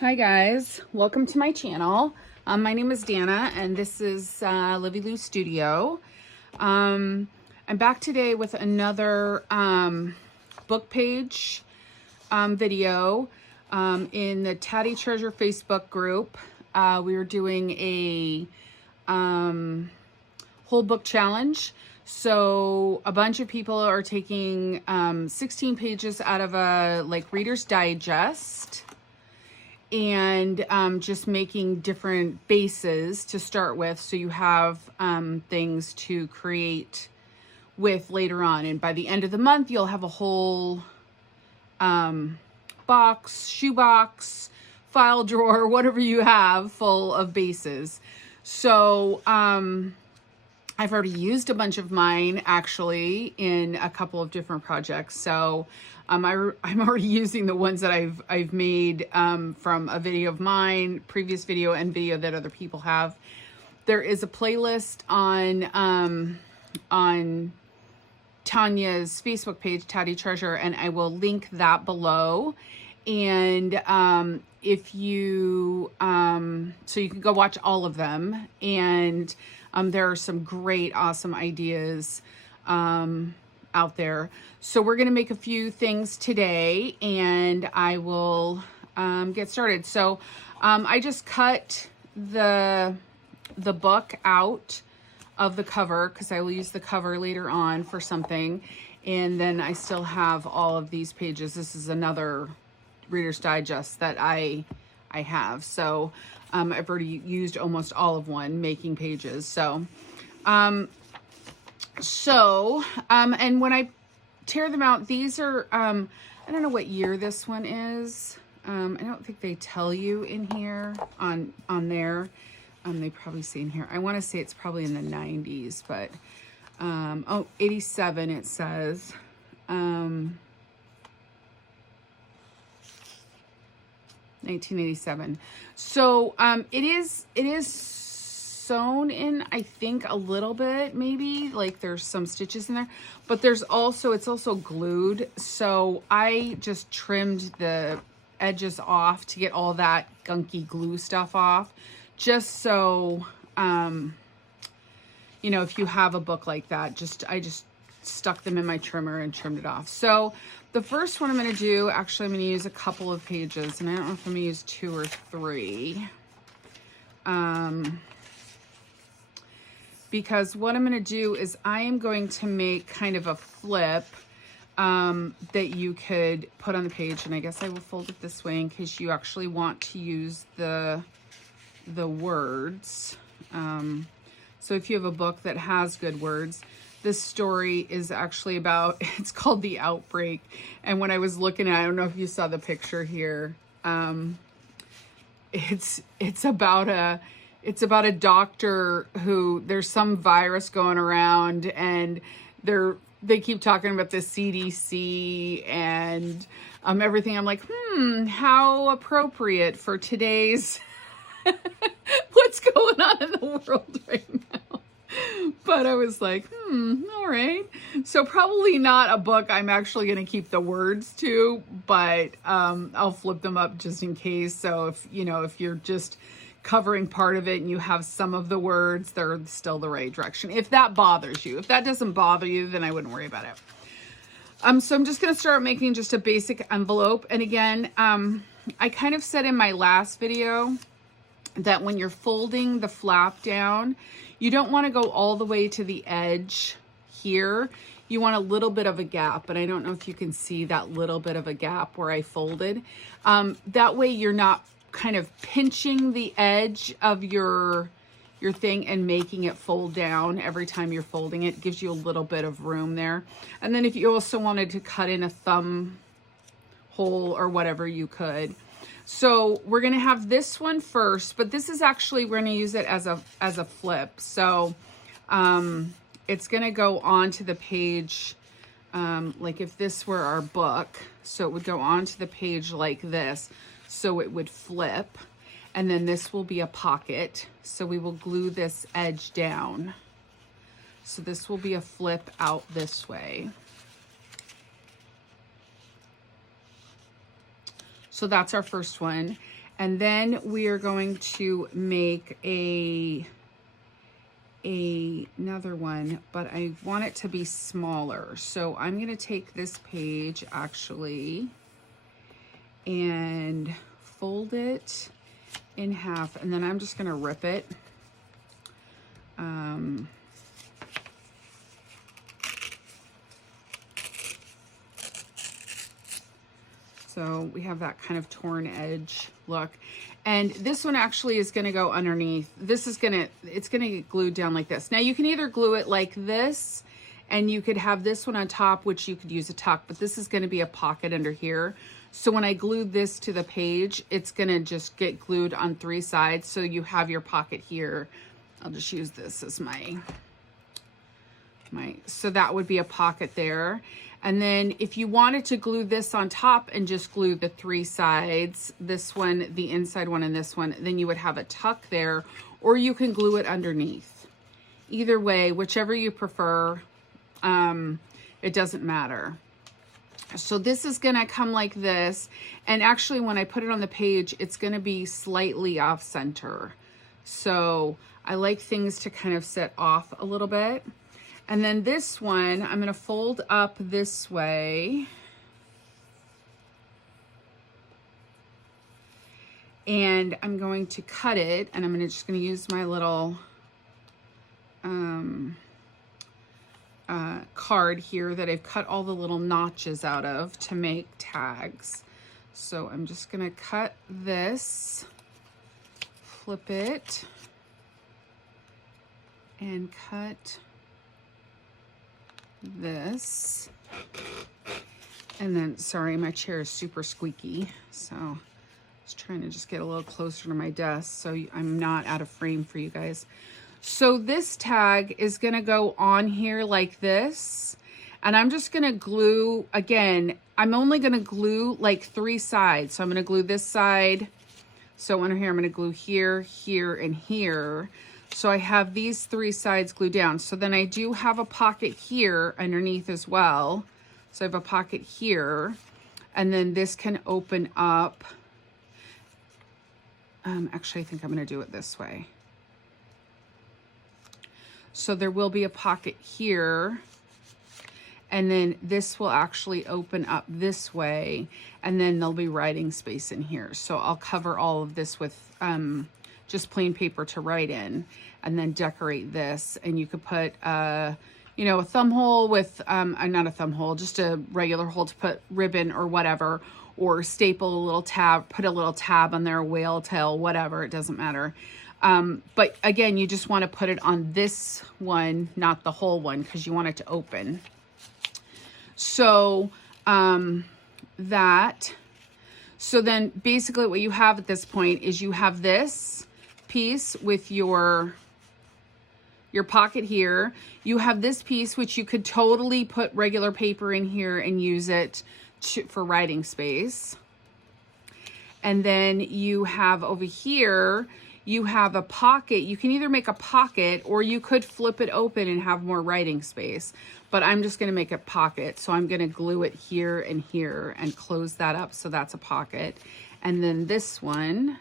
Hi guys, welcome to my channel. My name is Dana and this is Livy Lou Studio. I'm back today with another book page video in the Tatty Treasure Facebook group. We were doing a whole book challenge. So a bunch of people are taking 16 pages out of a Reader's Digest and just making different bases to start with, so you have things to create with later on. And by the end of the month, you'll have a whole box, shoebox, file drawer, whatever you have, full of bases. So I've already used a bunch of mine actually in a couple of different projects. So I'm already using the ones that I've made from a video of mine, previous video, and video that other people have. There is a playlist on Tanya's Facebook page, Tatty Treasure, and I will link that below. And if you so you can go watch all of them, and there are some great, awesome ideas out there. So we're going to make a few things today, and I will get started. So I just cut the book out of the cover because I will use the cover later on for something. And then I still have all of these pages. This is another Reader's Digest that I have. So I've already used almost all of one, making pages. So and when I tear them out, these are, I don't know what year this one is. I don't think they tell you in here on there. They probably say in here. I want to say it's probably in the 90s, but, 87 it says. 1987. So it is sewn in, I think, a little bit, maybe, like there's some stitches in there, but it's also glued. So I just trimmed the edges off to get all that gunky glue stuff off, just so if you have a book like that, I just stuck them in my trimmer and trimmed it off. So the first one I'm going to do, actually I'm going to use a couple of pages, and I don't know if I'm going to use 2 or 3. Because what I'm going to do is I am going to make kind of a flip that you could put on the page, and I guess I will fold it this way in case you actually want to use the words. So if you have a book that has good words, this story is actually about, it's called The Outbreak. And when I was looking at, I don't know if you saw the picture here. It's about a doctor who, there's some virus going around, and they keep talking about the CDC and everything. I'm like, how appropriate for today's what's going on in the world right now. But I was like, all right. So probably not a book I'm actually going to keep the words to, but I'll flip them up just in case. So if you're just covering part of it and you have some of the words, they're still the right direction. If that bothers you, if that doesn't bother you, then I wouldn't worry about it. So I'm just going to start making just a basic envelope. And again, I kind of said in my last video that when you're folding the flap down, you don't want to go all the way to the edge here. You want a little bit of a gap, but I don't know if you can see that little bit of a gap where I folded. That way you're not kind of pinching the edge of your thing and making it fold down every time you're folding it. It gives you a little bit of room there. And then if you also wanted to cut in a thumb hole or whatever, you could. So we're going to have this one first, but this is actually, we're going to use it as a flip. So it's going to go onto the page like if this were our book. So it would go onto the page like this. So it would flip, and then this will be a pocket. So we will glue this edge down. So this will be a flip out this way. So that's our first one. And then we are going to make another one, but I want it to be smaller. So I'm going to take this page actually and fold it in half, and then I'm just going to rip it. So we have that kind of torn edge look. And this one actually is going to go underneath. This is going to, it's going to get glued down like this. Now you can either glue it like this, and you could have this one on top, which you could use a tuck, but this is going to be a pocket under here. So when I glue this to the page, it's going to just get glued on 3 sides. So you have your pocket here. I'll just use this as my, so that would be a pocket there. And then if you wanted to glue this on top and just glue the 3 sides, this one, the inside one, and this one, then you would have a tuck there, or you can glue it underneath. Either way, whichever you prefer, it doesn't matter. So this is gonna come like this. And actually when I put it on the page, it's gonna be slightly off center. So I like things to kind of sit off a little bit. And then this one, I'm gonna fold up this way. And I'm going to cut it, and I'm just gonna use my little card here that I've cut all the little notches out of to make tags. So I'm just gonna cut this, flip it, and cut this. And then, sorry, my chair is super squeaky, so I was trying to just get a little closer to my desk so I'm not out of frame for you guys. So this tag is gonna go on here like this, and I'm just gonna glue, again, I'm only gonna glue like 3 sides. So I'm gonna glue this side. So under here, I'm gonna glue here, here, and here. So I have these 3 sides glued down. So then I do have a pocket here underneath as well. So I have a pocket here, and then this can open up. Actually, I think I'm gonna do it this way. So there will be a pocket here, and then this will actually open up this way, and then there'll be writing space in here. So I'll cover all of this with just plain paper to write in, and then decorate this. And you could put, you know, a thumb hole with, not a thumb hole, just a regular hole to put ribbon or whatever, or staple a little tab, put a little tab on there, whale tail, whatever, it doesn't matter. But again, you just want to put it on this one, not the whole one, because you want it to open. So so then basically what you have at this point is you have this piece with your pocket here. You have this piece, which you could totally put regular paper in here and use it for writing space. And then you have over here, you have a pocket. You can either make a pocket, or you could flip it open and have more writing space. But I'm just gonna make a pocket. So I'm gonna glue it here and here and close that up, so that's a pocket. And then this one,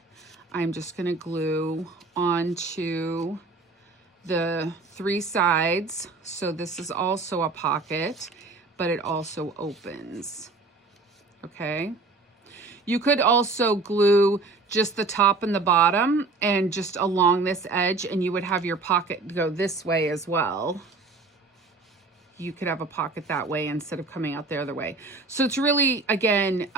I'm just gonna glue onto the 3 sides. So this is also a pocket, but it also opens, okay? You could also glue just the top and the bottom and just along this edge, and you would have your pocket go this way as well. You could have a pocket that way instead of coming out the other way. So it's really, again,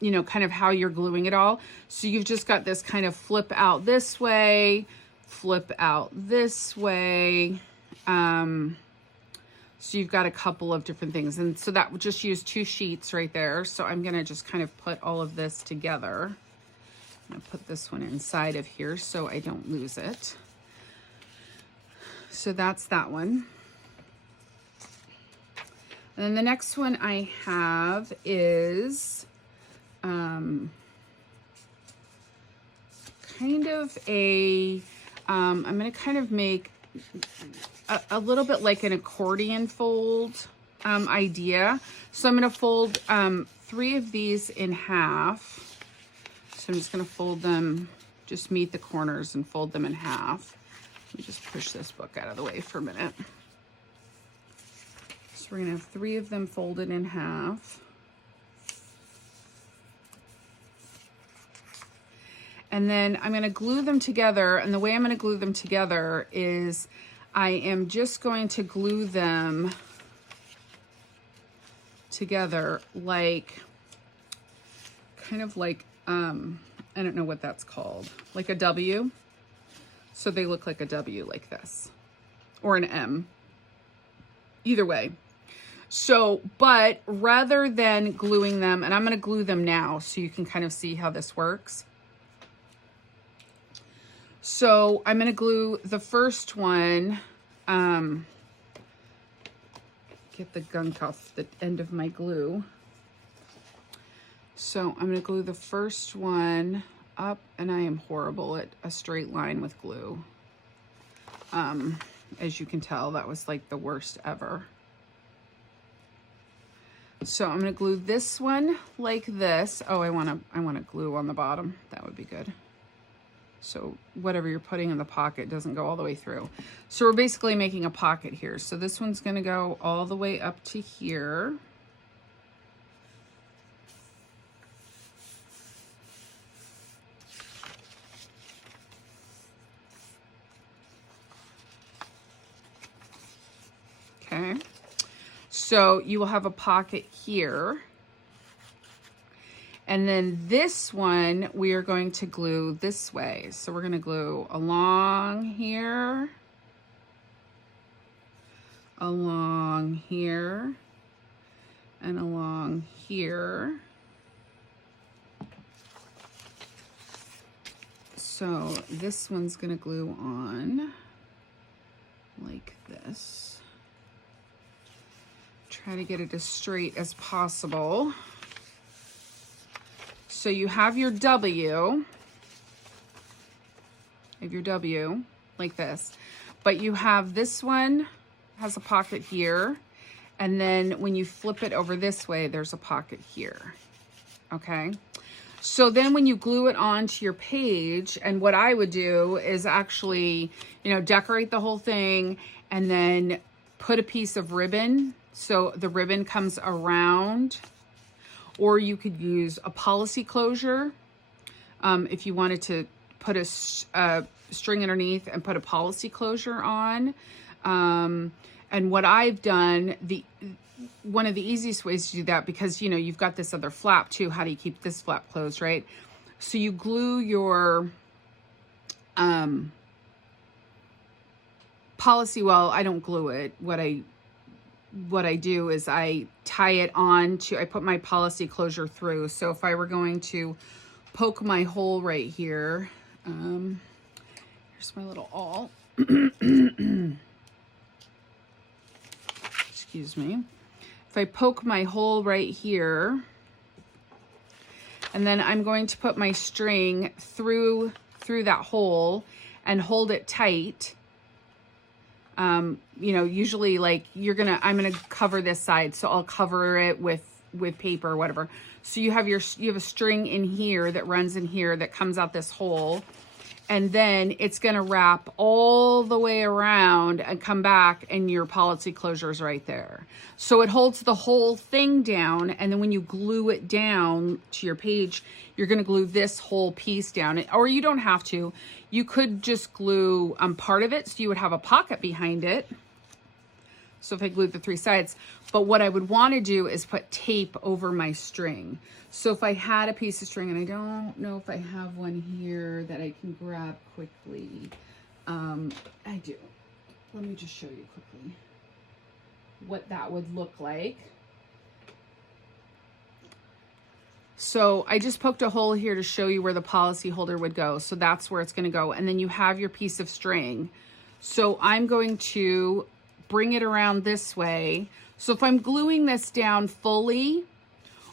you know, kind of how you're gluing it all. So you've just got this kind of flip out this way, flip out this way. So you've got a couple of different things. And so that would just use 2 sheets right there. So I'm gonna just kind of put all of this together. I'm gonna put this one inside of here so I don't lose it. So that's that one. And then the next one I have is kind of a, I'm gonna kind of make a little bit like an accordion fold idea. So I'm gonna fold 3 of these in half. So I'm just going to fold them, just meet the corners and fold them in half. Let me just push this book out of the way for a minute. So we're going to have 3 of them folded in half. And then I'm going to glue them together. And the way I'm going to glue them together is I am just going to glue them together like, kind of like, I don't know what that's called, like a W. So they look like a W like this, or an M, either way. So, but rather than gluing them, and I'm going to glue them now so you can kind of see how this works. So I'm going to glue the first one, get the gunk off the end of my glue. So I'm going to glue the first one up, and I am horrible at a straight line with glue. As you can tell, that was like the worst ever. So I'm going to glue this one like this. Oh, I want to glue on the bottom. That would be good. So whatever you're putting in the pocket doesn't go all the way through. So we're basically making a pocket here. So this one's going to go all the way up to here. Okay. So you will have a pocket here. And then this one, we are going to glue this way. So we're going to glue along here, along here, and along here. So this one's going to glue on like this. Try to get it as straight as possible. So you have your W, like this, but you have this one has a pocket here, and then when you flip it over this way, there's a pocket here, okay? So then when you glue it onto your page, and what I would do is actually, decorate the whole thing and then put a piece of ribbon, so the ribbon comes around. Or you could use a policy closure if you wanted to put a string underneath and put a policy closure on. And what I've done, one of the easiest ways to do that, because you've got this other flap too. How do you keep this flap closed, right? So you glue your policy. Well, I don't glue it. What I do is I tie it on to, I put my policy closure through. So if I were going to poke my hole right here, here's my little awl. Excuse me. If I poke my hole right here, and then I'm going to put my string through that hole and hold it tight. Usually like I'm gonna cover this side, so I'll cover it with paper or whatever. So you have a string in here that runs in here that comes out this hole, and then it's gonna wrap all the way around and come back, and your policy closure is right there. So it holds the whole thing down, and then when you glue it down to your page, you're gonna glue this whole piece down, or you don't have to. You could just glue part of it, so you would have a pocket behind it. So if I glued the 3 sides, but what I would want to do is put tape over my string. So if I had a piece of string, and I don't know if I have one here that I can grab quickly. I do. Let me just show you quickly what that would look like. So I just poked a hole here to show you where the policy holder would go. So that's where it's going to go. And then you have your piece of string. So I'm going to bring it around this way. So if I'm gluing this down fully,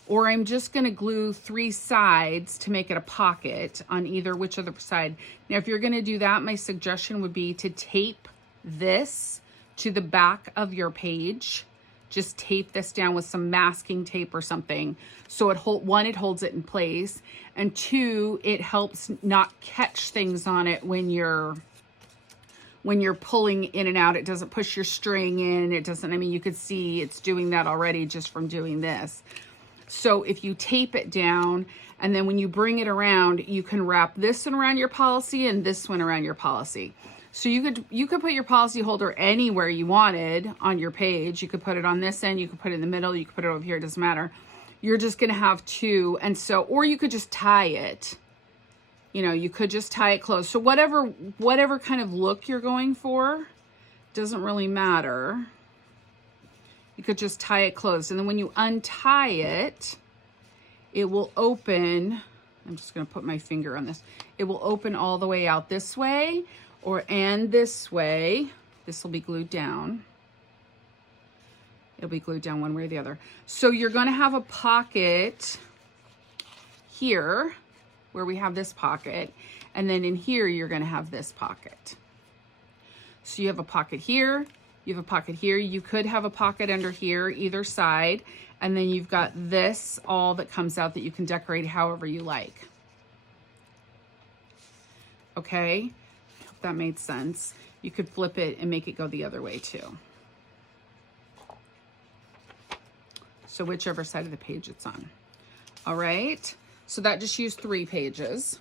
or I'm just going to glue 3 sides to make it a pocket on either whichever side. Now, if you're going to do that, my suggestion would be to tape this to the back of your page just tape this down with some masking tape or something. So it holds it in place, and two, it helps not catch things on it when you're pulling in and out. It doesn't push your string in. It doesn't, I mean, you could see it's doing that already just from doing this. So if you tape it down, and then when you bring it around, you can wrap this one around your policy and this one around your policy. So you could put your policy holder anywhere you wanted on your page. You could put it on this end, you could put it in the middle, you could put it over here, it doesn't matter. You're just gonna have two, and so, or you could just tie it. You know, you could just tie it closed. So whatever kind of look you're going for, doesn't really matter. You could just tie it closed. And then when you untie it, it will open. I'm just going to put my finger on this. It will open all the way out this way and this way. This will be glued down. It'll be glued down one way or the other. So you're going to have a pocket here where we have this pocket. And then in here, you're going to have this pocket. So you have a pocket here. You have a pocket here. You could have a pocket under here, either side. And then you've got this all that comes out that you can decorate however you like. Okay, hope that made sense. You could flip it and make it go the other way too. So whichever side of the page it's on. All right, so that just used 3 pages.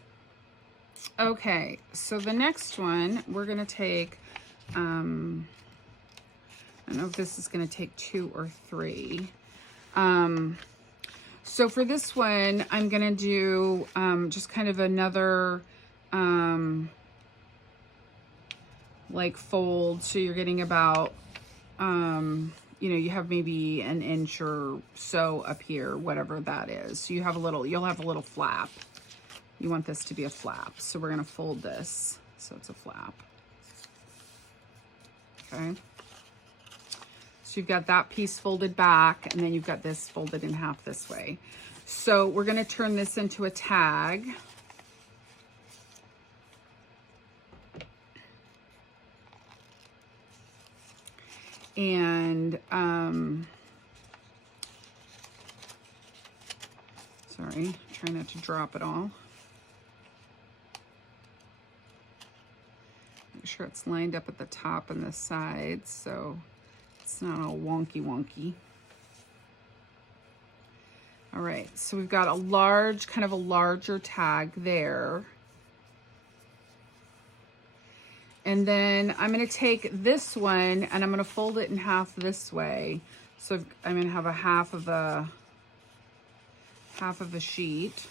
Okay, so the next one, we're gonna take, I don't know if this is going to take 2 or 3. So for this one, I'm going to do just kind of another like fold. So you're getting about, you know, you have maybe an inch or so up here, whatever that is. So you have you'll have a little flap. You want this to be a flap. So we're going to fold this so it's a flap. Okay. So you've got that piece folded back, and then you've got this folded in half this way. So we're going to turn this into a tag. And, sorry, try not to drop it all. Make sure it's lined up at the top and the sides, so it's not all wonky. All right, so we've got kind of a larger tag there. And then I'm gonna take this one and I'm gonna fold it in half this way. So I'm gonna have a half of a sheet.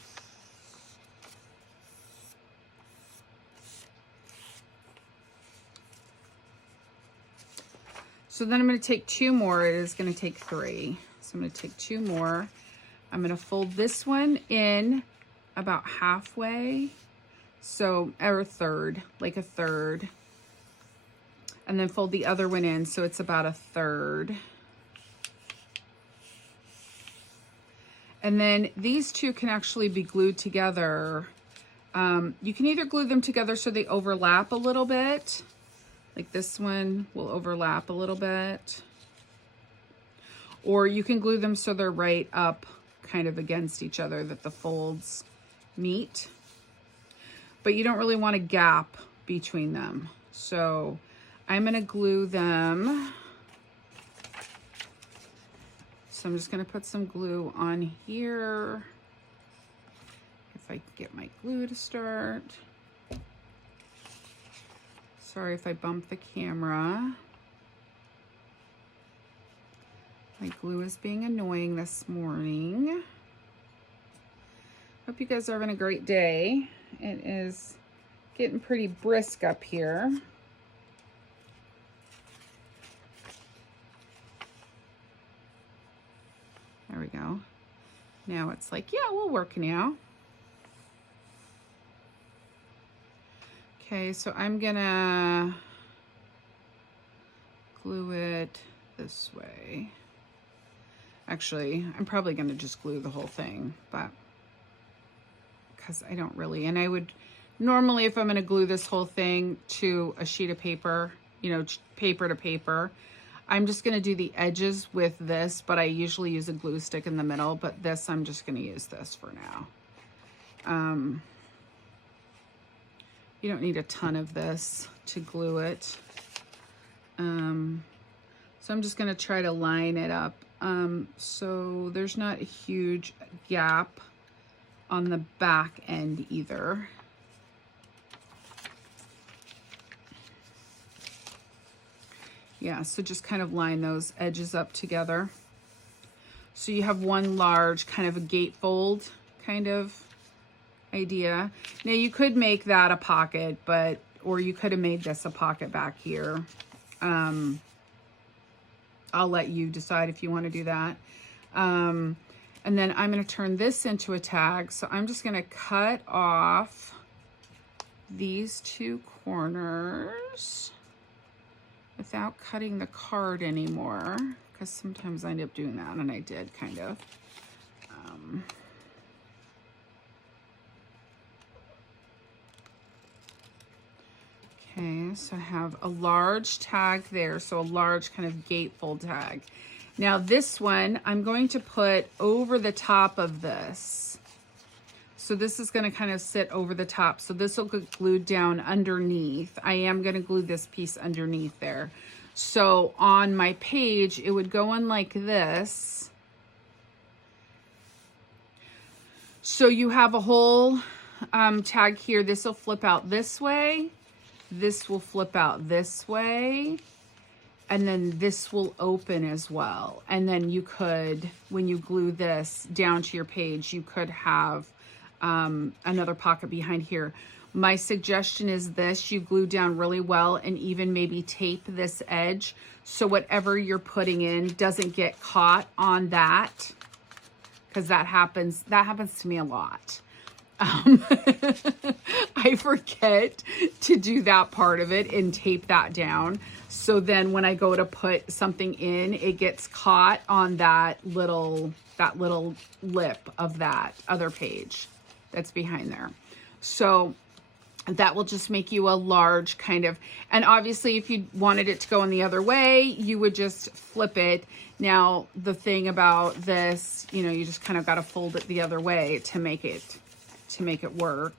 So then I'm going to take 2 more. It is going to take 3. So I'm going to take 2 more. I'm going to fold this one in about halfway. So, or a third, like a third. And then fold the other one in so it's about a third. And then these two can actually be glued together. You can either glue them together so they overlap a little bit. Like this one will overlap a little bit. Or you can glue them so they're right up kind of against each other, that the folds meet. But you don't really want a gap between them. So I'm gonna glue them. So I'm just gonna put some glue on here. If I can get my glue to start. Sorry if I bump the camera. My glue is being annoying this morning. Hope you guys are having a great day. It is getting pretty brisk up here. There we go. Now it's like, yeah, we'll work now. Okay, so I'm gonna glue it this way. Actually, I'm probably gonna just glue the whole thing, but because I don't really, and I would normally, if I'm gonna glue this whole thing to a sheet of paper, you know, paper to paper, I'm just going to do the edges with this, but I usually use a glue stick in the middle, but this, I'm just going to use this for now. You don't need a ton of this to glue it. So I'm just going to try to line it up. So there's not a huge gap on the back end either. Yeah, so just kind of line those edges up together. So you have one large kind of a gatefold kind of idea. Now you could make that a pocket, but, or you could have made this a pocket back here. I'll let you decide if you want to do that. And then I'm going to turn this into a tag. So I'm just going to cut off these two corners without cutting the card anymore, because sometimes I end up doing that, and I did kind of. Okay, so I have a large tag there, so a large kind of gatefold tag. Now this one, I'm going to put over the top of this. So this is going to kind of sit over the top. So this will get glued down underneath. I am going to glue this piece underneath there. So on my page, it would go in like this. So you have a whole tag here. This will flip out this way. This will flip out this way. And then this will open as well. And then you could, when you glue this down to your page, you could have another pocket behind here. My suggestion is this: you glue down really well and even maybe tape this edge so whatever you're putting in doesn't get caught on that, because that happens to me a lot. I forget to do that part of it and tape that down. So then when I go to put something in, it gets caught on that little lip of that other page that's behind there. So that will just make you a large kind of, and obviously if you wanted it to go in the other way, you would just flip it. Now, the thing about this, you know, you just kind of got to fold it the other way to make it work,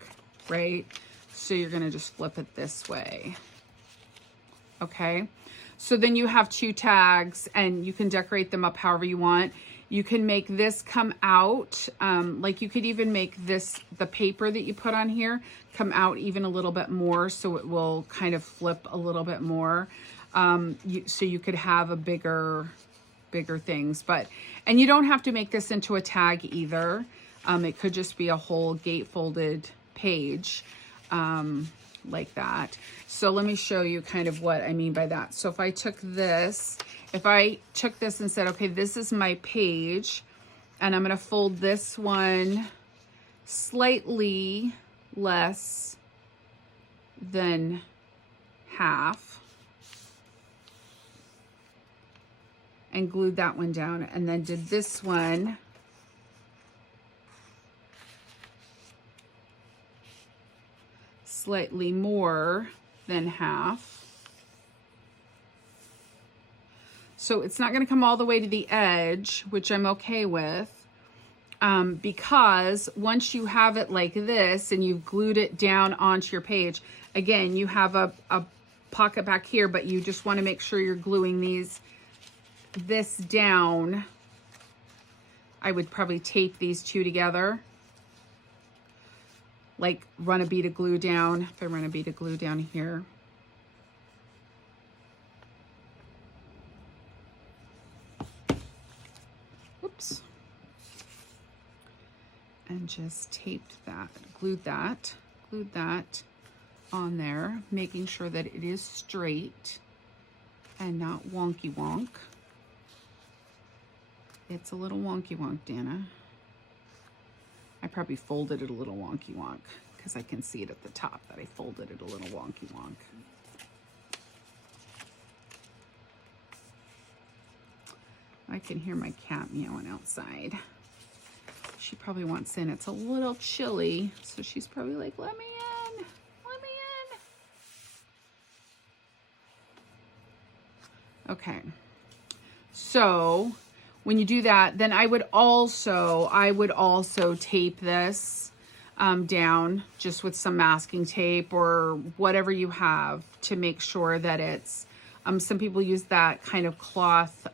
right? So you're going to just flip it this way. Okay. So then you have two tags and you can decorate them up however you want. You can make this come out, like you could even make this, the paper that you put on here, come out even a little bit more, so it will kind of flip a little bit more. So you could have a bigger things, and you don't have to make this into a tag either. It could just be a whole gatefolded page, like that. So let me show you kind of what I mean by that. So if I took this and said, okay, this is my page, and I'm going to fold this one slightly less than half and glued that one down, and then did this one slightly more than half. So it's not going to come all the way to the edge, which I'm okay with, because once you have it like this and you've glued it down onto your page, again, you have a pocket back here, but you just want to make sure you're gluing this down. I would probably tape these two together, like run a bead of glue down. If I run a bead of glue down here, whoops, and just taped that, glued that on there, making sure that it is straight and not wonky wonk. It's a little wonky wonk, Dana. I probably folded it a little wonky wonk because I can see it at the top that I folded it a little wonky wonk. I can hear my cat meowing outside. She probably wants in. It's a little chilly, so she's probably like, let me in, let me in. Okay, So when you do that, then I would also tape this down just with some masking tape or whatever you have to make sure that it's, some people use that kind of cloth,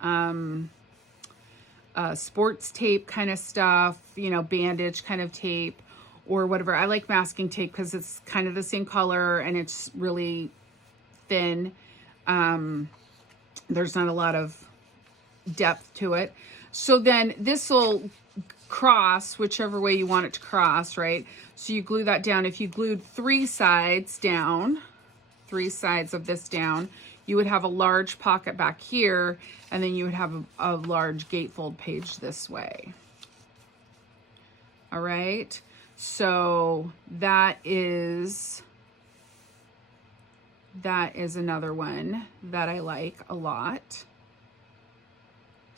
sports tape kind of stuff, you know, bandage kind of tape or whatever. I like masking tape because it's kind of the same color and it's really thin. There's not a lot of depth to it. So then this will cross whichever way you want it to cross, right? So you glue that down. If you glued 3 sides down, 3 sides of this down, you would have a large pocket back here, and then you would have a large gatefold page this way. All right, so that is another one that I like a lot.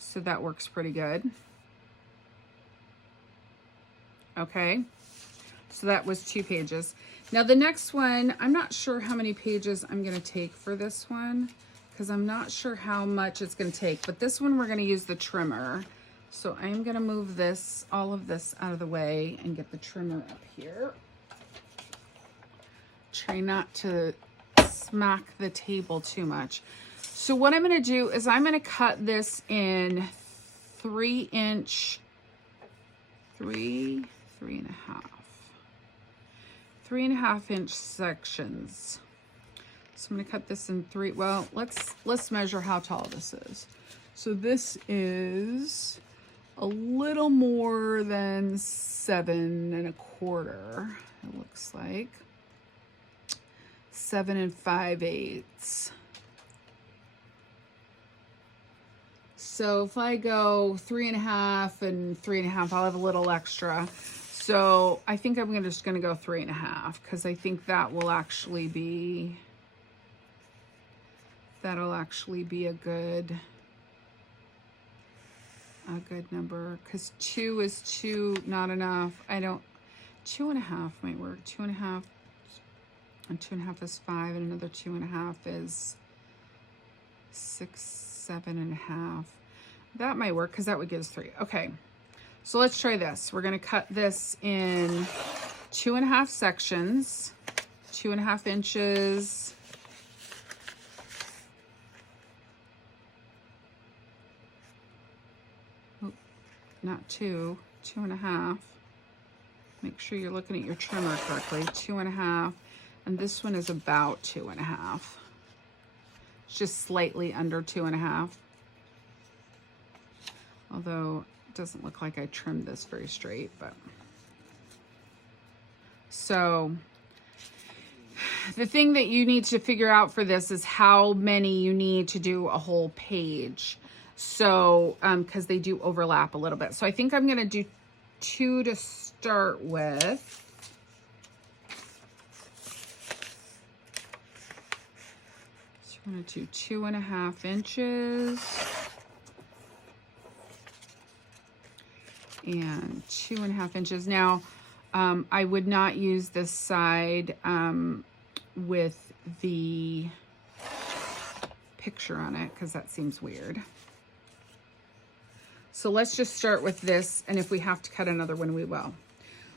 So that works pretty good. Okay, so that was 2 pages. Now the next one, I'm not sure how many pages I'm gonna take for this one because I'm not sure how much it's gonna take, but this one we're gonna use the trimmer. So I'm gonna move this, all of this out of the way and get the trimmer up here. Try not to smack the table too much. So what I'm gonna do is I'm gonna cut this in 3-inch, 3.5-inch sections. So I'm gonna cut this in 3, well, let's measure how tall this is. So this is a little more than 7.25, it looks like. 7 5/8. So if I go 3.5 and 3.5, I'll have a little extra. So I think I'm just gonna go 3.5 because I think that will actually be, a good number, because 2 is not enough. 2.5 might work. 2.5 and 2.5 is 5, and another 2.5 is 6, 7.5. That might work because that would give us 3. Okay, so let's try this. We're gonna cut this in 2.5 sections, 2.5 inches. Oh, not 2, 2.5. Make sure you're looking at your trimmer correctly. 2.5, and this one is about 2.5. It's just slightly under 2.5. Although it doesn't look like I trimmed this very straight, but. So the thing that you need to figure out for this is how many you need to do a whole page. So, because they do overlap a little bit. So I think I'm gonna do 2 to start with. So I'm gonna do 2.5 inches. And 2.5 inches. Now, I would not use this side with the picture on it because that seems weird. So let's just start with this, and if we have to cut another one, we will.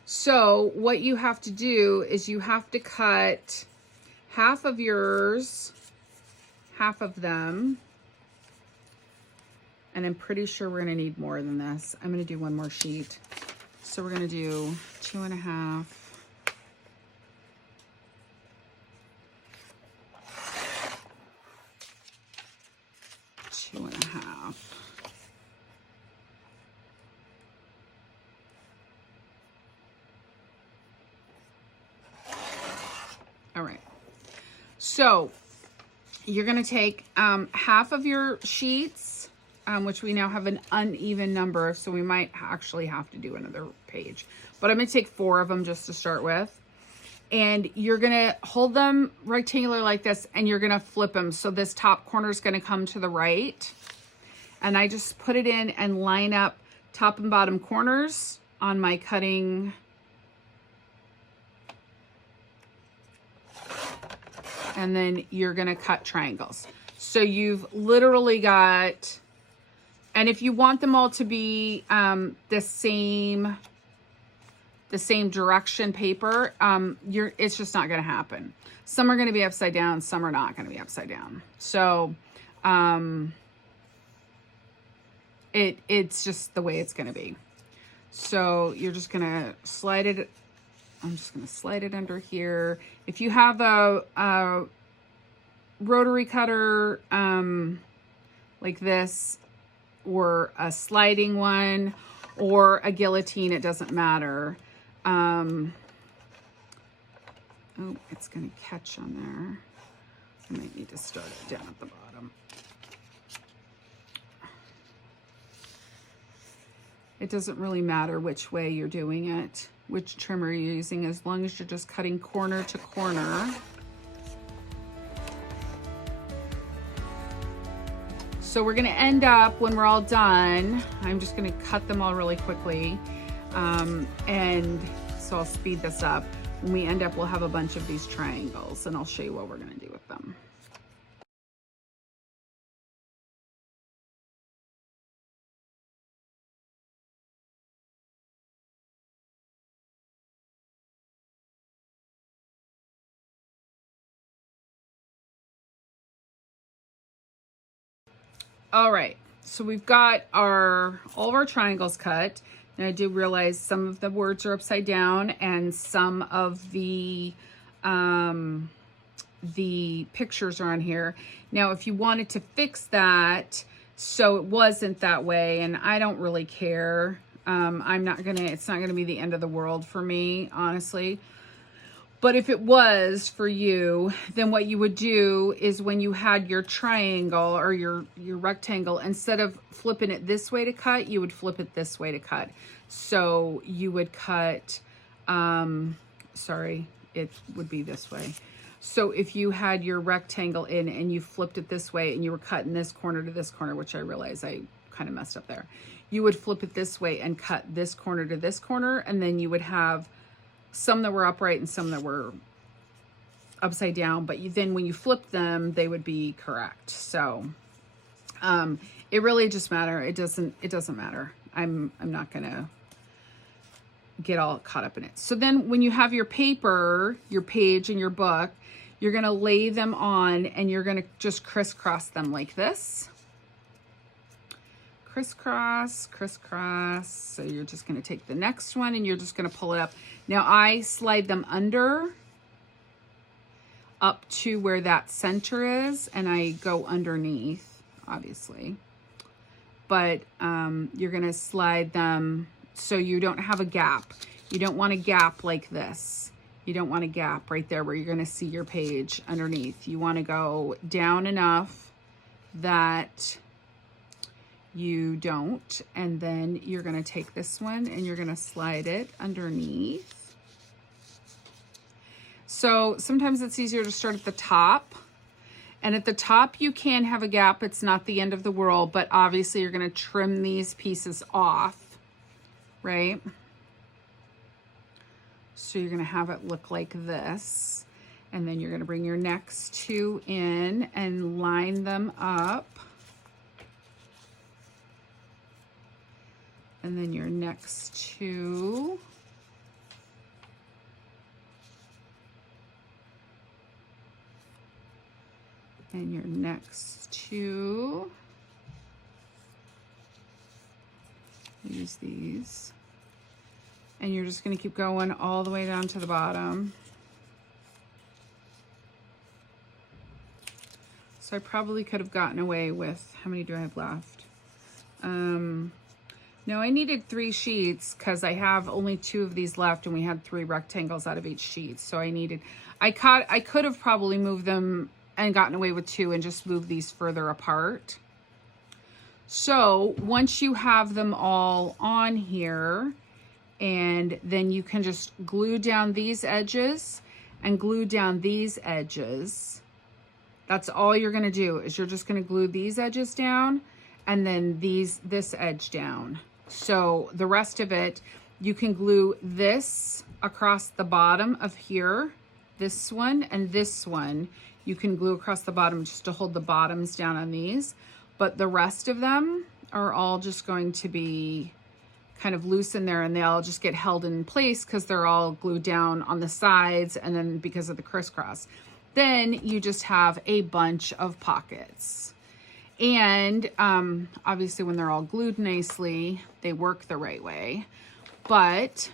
So what you have to do is you have to cut half of yours, half of them. And I'm pretty sure we're gonna need more than this. I'm gonna do one more sheet. So we're gonna do 2.5. 2.5. All right. So you're gonna take half of your sheets, which we now have an uneven number, so we might actually have to do another page. But I'm gonna take 4 of them just to start with. And you're gonna hold them rectangular like this, and you're gonna flip them. So this top corner is gonna come to the right. And I just put it in and line up top and bottom corners on my cutting. And then you're gonna cut triangles. So you've literally got And if you want them all to be the same direction paper, it's just not going to happen. Some are going to be upside down, some are not going to be upside down. So it's just the way it's going to be. So you're just going to slide it. I'm just going to slide it under here. If you have a rotary cutter like this, or a sliding one, or a guillotine, it doesn't matter. Oh, it's going to catch on there. I might need to start it down at the bottom. It doesn't really matter which way you're doing it, which trimmer you're using, as long as you're just cutting corner to corner. So we're gonna end up, when we're all done, I'm just gonna cut them all really quickly. And so I'll speed this up. When we end up, we'll have a bunch of these triangles, and I'll show you what we're gonna do with them. All right, so we've got all of our triangles cut. And I do realize some of the words are upside down, and some of the pictures are on here. Now, if you wanted to fix that so it wasn't that way, and I don't really care, it's not gonna be the end of the world for me, honestly. But if it was for you, then what you would do is, when you had your triangle or your rectangle, instead of flipping it this way to cut, you would flip it this way to cut. So you would cut, sorry, it would be this way. So if you had your rectangle in and you flipped it this way and you were cutting this corner to this corner, which I realize I kind of messed up there, you would flip it this way and cut this corner to this corner, and then you would have some that were upright and some that were upside down, but then when you flip them, they would be correct. So it really just matter. It doesn't matter. I'm not gonna get all caught up in it. So then when you have your paper, your page, and your book, you're gonna lay them on, and you're gonna just crisscross them like this. Crisscross, crisscross. So you're just gonna take the next one and you're just gonna pull it up. Now I slide them under up to where that center is, and I go underneath, obviously. But you're gonna slide them so you don't have a gap. You don't want a gap like this. You don't want a gap right there where you're gonna see your page underneath. You wanna go down enough that you don't, and then you're gonna take this one and you're gonna slide it underneath. So sometimes it's easier to start at the top, and at the top you can have a gap. It's not the end of the world, but obviously you're gonna trim these pieces off, right? So you're gonna have it look like this, and then you're gonna bring your next two in and line them up. And then your next two. And your next two. Use these. And you're just going to keep going all the way down to the bottom. So I probably could have gotten away with, how many do I have left? No, I needed 3 sheets because I have only 2 of these left, and we had 3 rectangles out of each sheet. So I could have probably moved them and gotten away with 2 and just moved these further apart. So once you have them all on here, and then you can just glue down these edges and glue down these edges. That's all you're gonna do, is you're just gonna glue these edges down, and then this edge down. So the rest of it, you can glue this across the bottom of here, this one and this one. You can glue across the bottom just to hold the bottoms down on these. But the rest of them, are all just going to be kind of loose in there, and they all just get held in place because they're all glued down on the sides, and then because of the crisscross. Then you just have a bunch of pockets. And obviously when they're all glued nicely, they work the right way. But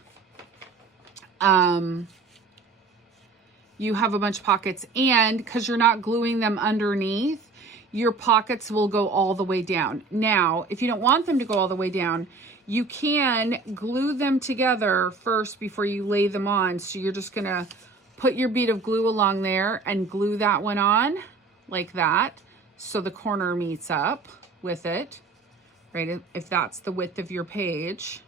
you have a bunch of pockets, and because you're not gluing them underneath, your pockets will go all the way down. Now, if you don't want them to go all the way down, you can glue them together first before you lay them on. So you're just gonna put your bead of glue along there and glue that one on like that, so the corner meets up with it, right? If that's the width of your page.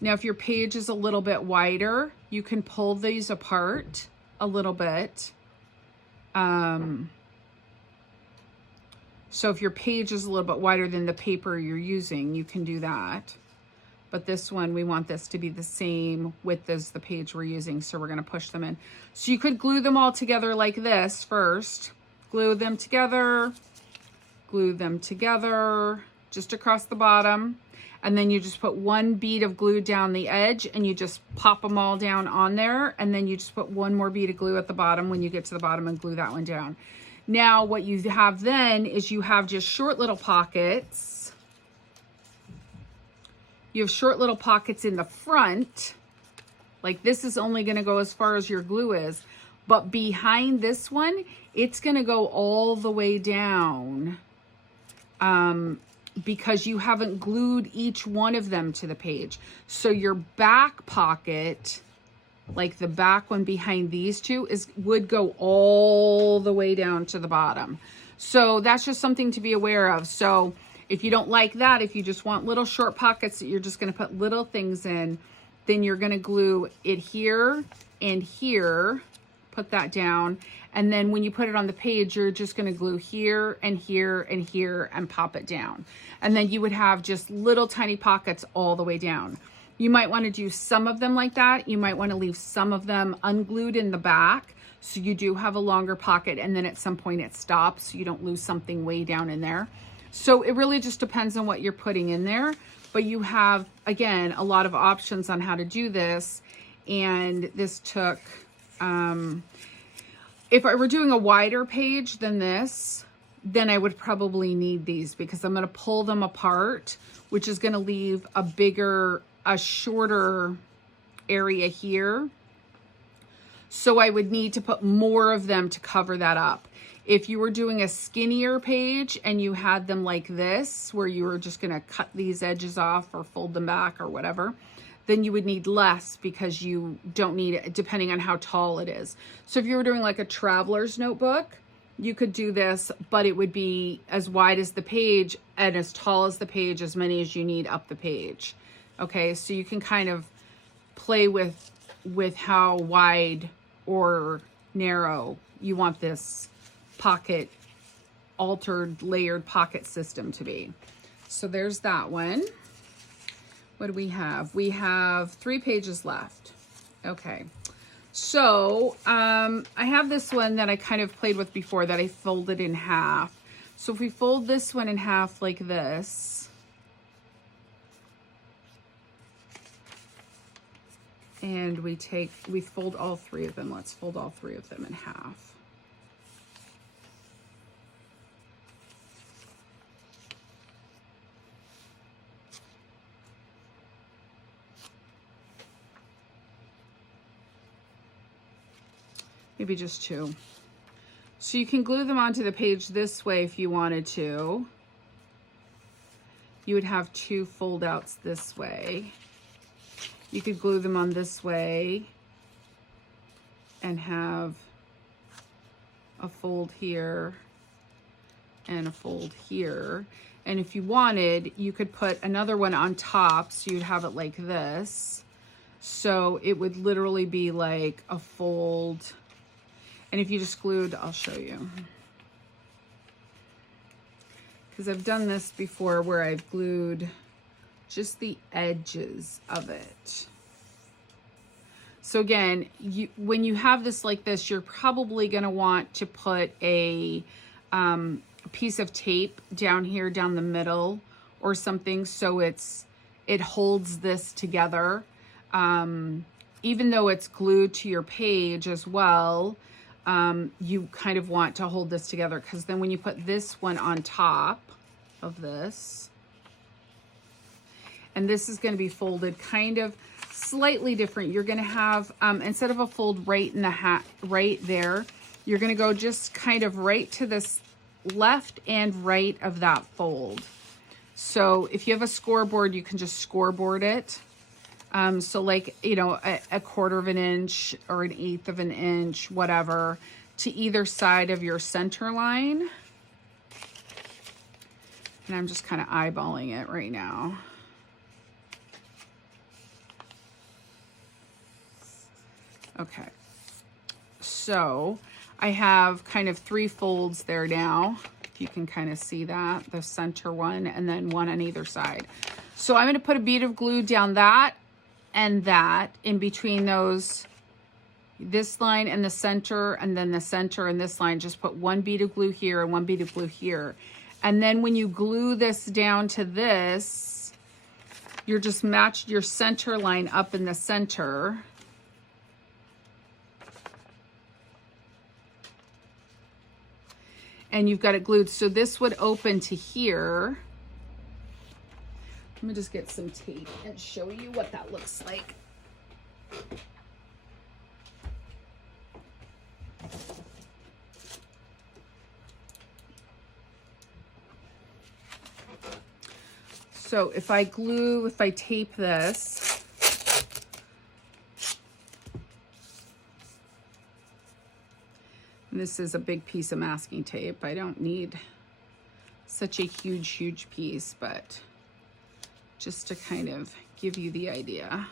Now, if your page is a little bit wider, you can pull these apart a little bit. So if your page is a little bit wider than the paper you're using, you can do that. But this one, we want this to be the same width as the page we're using, so we're gonna push them in. So you could glue them all together like this first. Glue them together, just across the bottom. And then you just put one bead of glue down the edge, and you just pop them all down on there. And then you just put one more bead of glue at the bottom when you get to the bottom and glue that one down. Now what you have then is you have just short little pockets. You have short little pockets in the front. Like this is only gonna go as far as your glue is. But behind this one, it's gonna go all the way down. Because you haven't glued each one of them to the page. So your back pocket, like the back one behind these two, would go all the way down to the bottom. So that's just something to be aware of. So if you don't like that, if you just want little short pockets that you're just gonna put little things in, then you're gonna glue it here and here, put that down. And then when you put it on the page, you're just gonna glue here and here and here and pop it down. And then you would have just little tiny pockets all the way down. You might wanna do some of them like that. You might wanna leave some of them unglued in the back, so you do have a longer pocket, and then at some point it stops, so you don't lose something way down in there. So it really just depends on what you're putting in there. But you have, again, a lot of options on how to do this. And this took, if I were doing a wider page than this, then I would probably need these, because I'm gonna pull them apart, which is gonna leave a shorter area here. So I would need to put more of them to cover that up. If you were doing a skinnier page and you had them like this, where you were just gonna cut these edges off or fold them back or whatever, then you would need less, because you don't need it depending on how tall it is. So if you were doing like a traveler's notebook, you could do this, but it would be as wide as the page and as tall as the page, as many as you need up the page. Okay, so you can kind of play with how wide or narrow you want this pocket, altered layered pocket system to be. So there's that one. What do we have? We have 3 pages left. Okay, so I have this one that I kind of played with before that I folded in half. So if we fold this one in half like this, and we fold all 3 of them. Let's fold all 3 of them in half. Maybe just 2. So you can glue them onto the page this way if you wanted to. You would have 2 fold outs this way. You could glue them on this way and have a fold here and a fold here. And if you wanted, you could put another one on top, so you'd have it like this. So it would literally be like a fold. And if you just glued, I'll show you. Because I've done this before where I've glued just the edges of it. So again, when you have this like this, you're probably gonna want to put a piece of tape down here, down the middle or something, so it holds this together. Even though it's glued to your page as well, you kind of want to hold this together, because then when you put this one on top of this, and this is going to be folded kind of slightly different. You're going to have, instead of a fold right in the right there, you're going to go just kind of right to this left and right of that fold. So if you have a scoreboard, you can just scoreboard it. So like, you know, a 1/4 of an inch or an 1/8 of an inch, whatever, to either side of your center line. And I'm just kind of eyeballing it right now. Okay, so I have kind of 3 folds there now. If you can kind of see that, the center one and then one on either side. So I'm going to put a bead of glue down that and that in between those, this line and the center, and then the center and this line. Just put 1 bead of glue here and 1 bead of glue here. And then when you glue this down to this, you're just matched your center line up in the center. And you've got it glued. So this would open to here. Let me just get some tape and show you what that looks like. So if I tape this, and this is a big piece of masking tape. I don't need such a huge piece, but just to kind of give you the idea.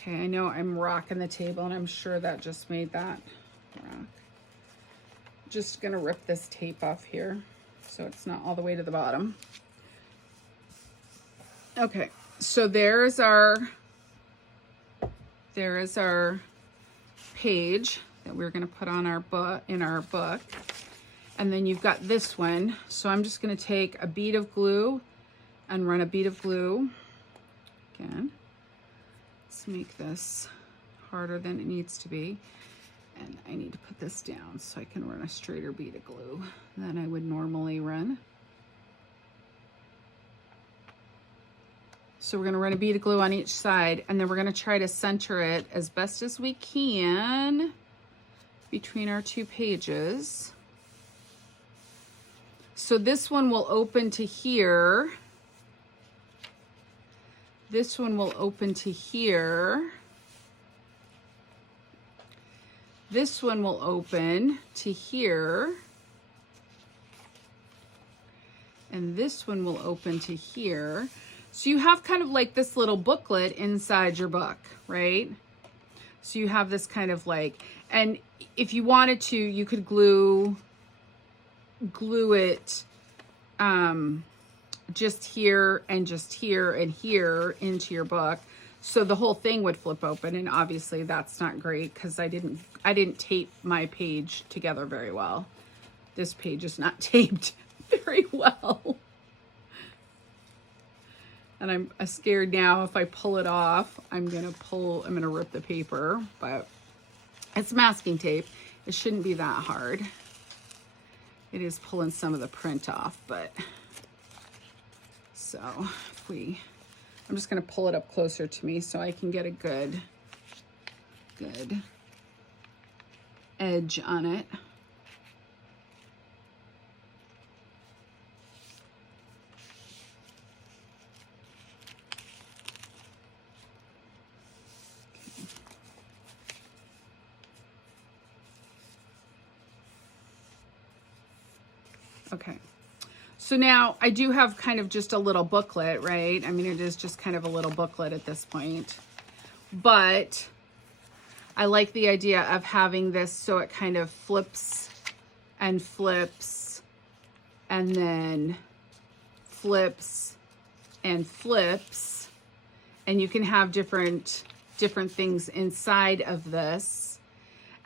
Okay, I know I'm rocking the table, and I'm sure that just made that rock. Just gonna rip this tape off here so it's not all the way to the bottom. Okay, so there is our page that we're going to put on our book, and then you've got this one. So I'm just going to take a bead of glue and run a bead of glue again. Let's make this harder than it needs to be, and I need to put this down so I can run a straighter bead of glue than I would normally run. So we're going to run a bead of glue on each side, and then we're going to try to center it as best as we can between our 2 pages. So this one will open to here. This one will open to here. This one will open to here. And this one will open to here. So you have kind of like this little booklet inside your book, right? So you have this kind of like, and if you wanted to, you could glue it just here and here into your book. So the whole thing would flip open, and obviously that's not great because I didn't tape my page together very well. This page is not taped very well. And I'm scared now if I pull it off, I'm gonna rip the paper, but it's masking tape. It shouldn't be that hard. It is pulling some of the print off, but so I'm just gonna pull it up closer to me so I can get a good edge on it. Okay, so now I do have kind of just a little booklet, right? I mean, it is just kind of a little booklet at this point, but I like the idea of having this so it kind of flips and flips and then flips and flips, and you can have different things inside of this.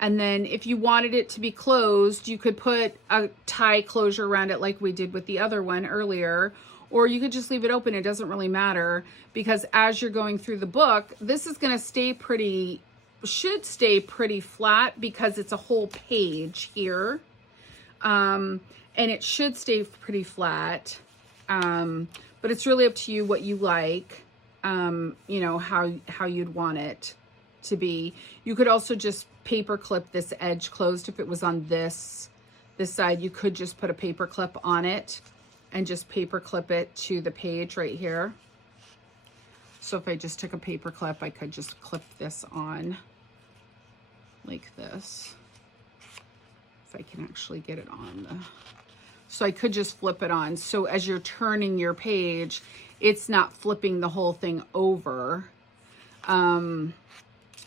And then if you wanted it to be closed, you could put a tie closure around it like we did with the other one earlier, or you could just leave it open. It doesn't really matter, because as you're going through the book, this is going to should stay pretty flat because it's a whole page here. And it should stay pretty flat. But it's really up to you what you like, you know, how you'd want it to be. You could also just paper clip this edge closed. If it was on this side, you could just put a paper clip on it and just paper clip it to the page right here. So if I just took a paper clip, I could just clip this on like this. If I can actually get it on so I could just flip it on. So as you're turning your page, it's not flipping the whole thing over.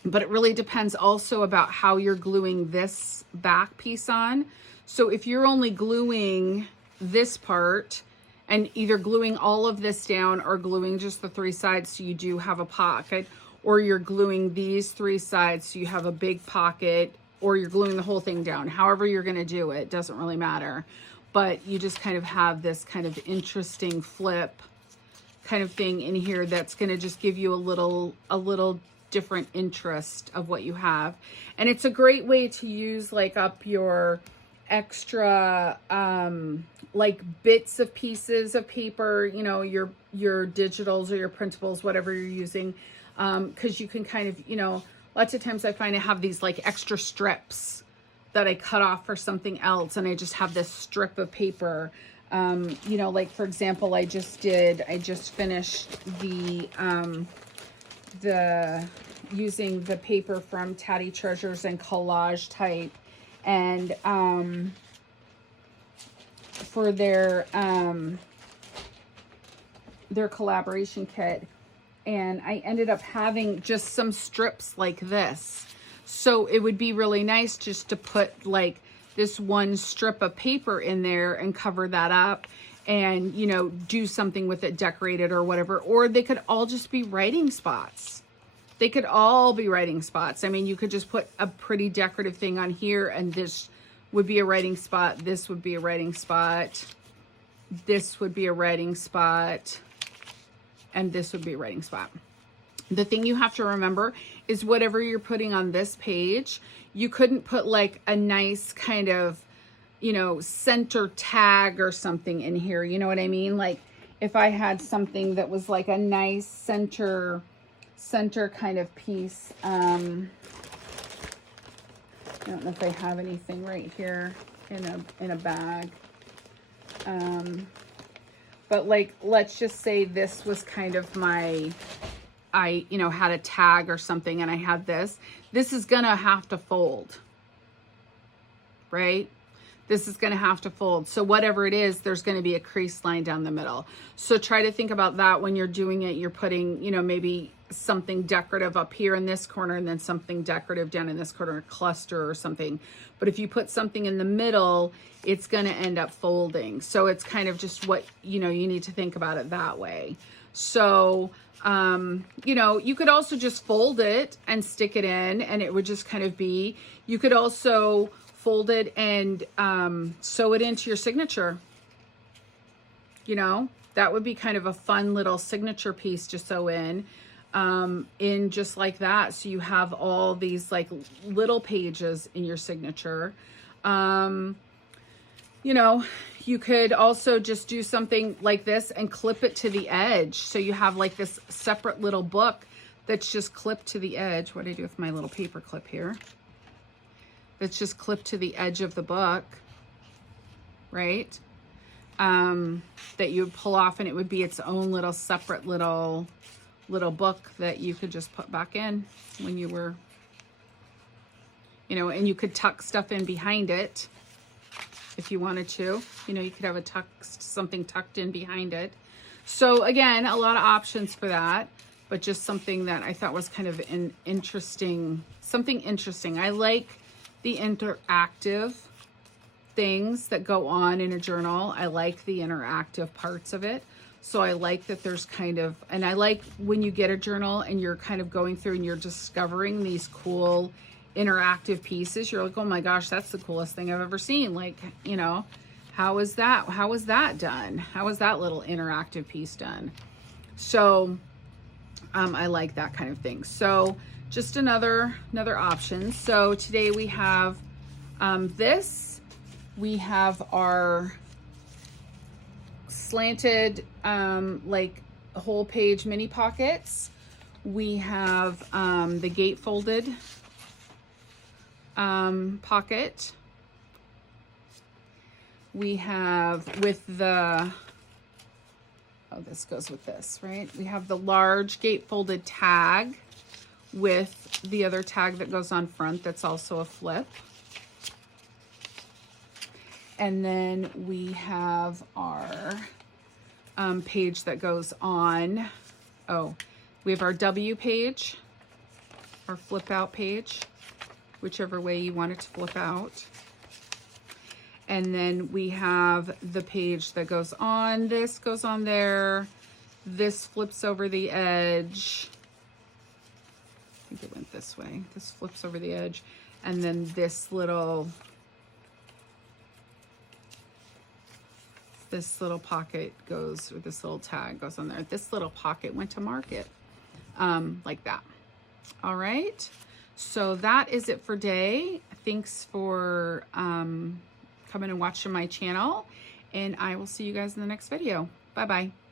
But it really depends also about how you're gluing this back piece on. So if you're only gluing this part and either gluing all of this down or gluing just the 3 sides so you do have a pocket, or you're gluing these 3 sides so you have a big pocket, or you're gluing the whole thing down, however you're going to do it, doesn't really matter. But you just kind of have this kind of interesting flip kind of thing in here that's going to just give you a little different interest of what you have. And it's a great way to use like up your extra like bits of pieces of paper, you know, your digitals or your printables, whatever you're using, because you can kind of, you know, lots of times I find I have these like extra strips that I cut off for something else, and I just have this strip of paper. You know, like for example, I just finished the using the paper from Tatty Treasures and Collage Type, and for their collaboration kit, and I ended up having just some strips like this. So it would be really nice just to put like this one strip of paper in there and cover that up, and, you know, do something with it, decorate it or whatever. Or they could all just be writing spots. They could all be writing spots. I mean, you could just put a pretty decorative thing on here, and this would be a writing spot. This would be a writing spot. This would be a writing spot. And this would be a writing spot. The thing you have to remember is whatever you're putting on this page, you couldn't put like a nice kind of, you know, center tag or something in here. You know what I mean? Like if I had something that was like a nice center kind of piece. I don't know if I have anything right here in a bag. But like, let's just say this was kind of you know, had a tag or something, and I had this is gonna have to fold, right? This is gonna have to fold. So whatever it is, there's gonna be a crease line down the middle. So try to think about that when you're doing it. You're putting, you know, maybe something decorative up here in this corner, and then something decorative down in this corner, a cluster or something. But if you put something in the middle, it's gonna end up folding. So it's kind of just what, you know, you need to think about it that way. So, you know, you could also just fold it and stick it in, and it would just kind of be, you could also fold it and sew it into your signature. You know, that would be kind of a fun little signature piece to sew in just like that. So you have all these like little pages in your signature. You know, you could also just do something like this and clip it to the edge. So you have like this separate little book that's just clipped to the edge. What do I do with my little paper clip here? That's just clipped to the edge of the book, right? That you would pull off, and it would be its own little separate little book that you could just put back in when you were, you know, and you could tuck stuff in behind it if you wanted to. You know, you could have something tucked in behind it. So again, a lot of options for that, but just something that I thought was kind of something interesting. I like the interactive things that go on in a journal. I like the interactive parts of it. So I like that there's kind of, and I like when you get a journal and you're kind of going through and you're discovering these cool interactive pieces. You're like, oh my gosh, that's the coolest thing I've ever seen. Like, you know, how is that? How was that done? How was that little interactive piece done? So I like that kind of thing. So just another option. So today we have this. We have our slanted like whole page mini pockets. We have the gate folded pocket. We have with the, oh, this goes with this, right? We have the large gate folded tag with the other tag that goes on front that's also a flip. And then we have our page that goes on. Oh, we have our W page, our flip out page, whichever way you want it to flip out. And then we have the page that goes on. This goes on there. This flips over the edge. I think it went this way. This flips over the edge. And then this little pocket goes, or this little tag goes on there. This little pocket went to market, like that. All right. So that is it for today. Thanks for coming and watching my channel, and I will see you guys in the next video. Bye-bye.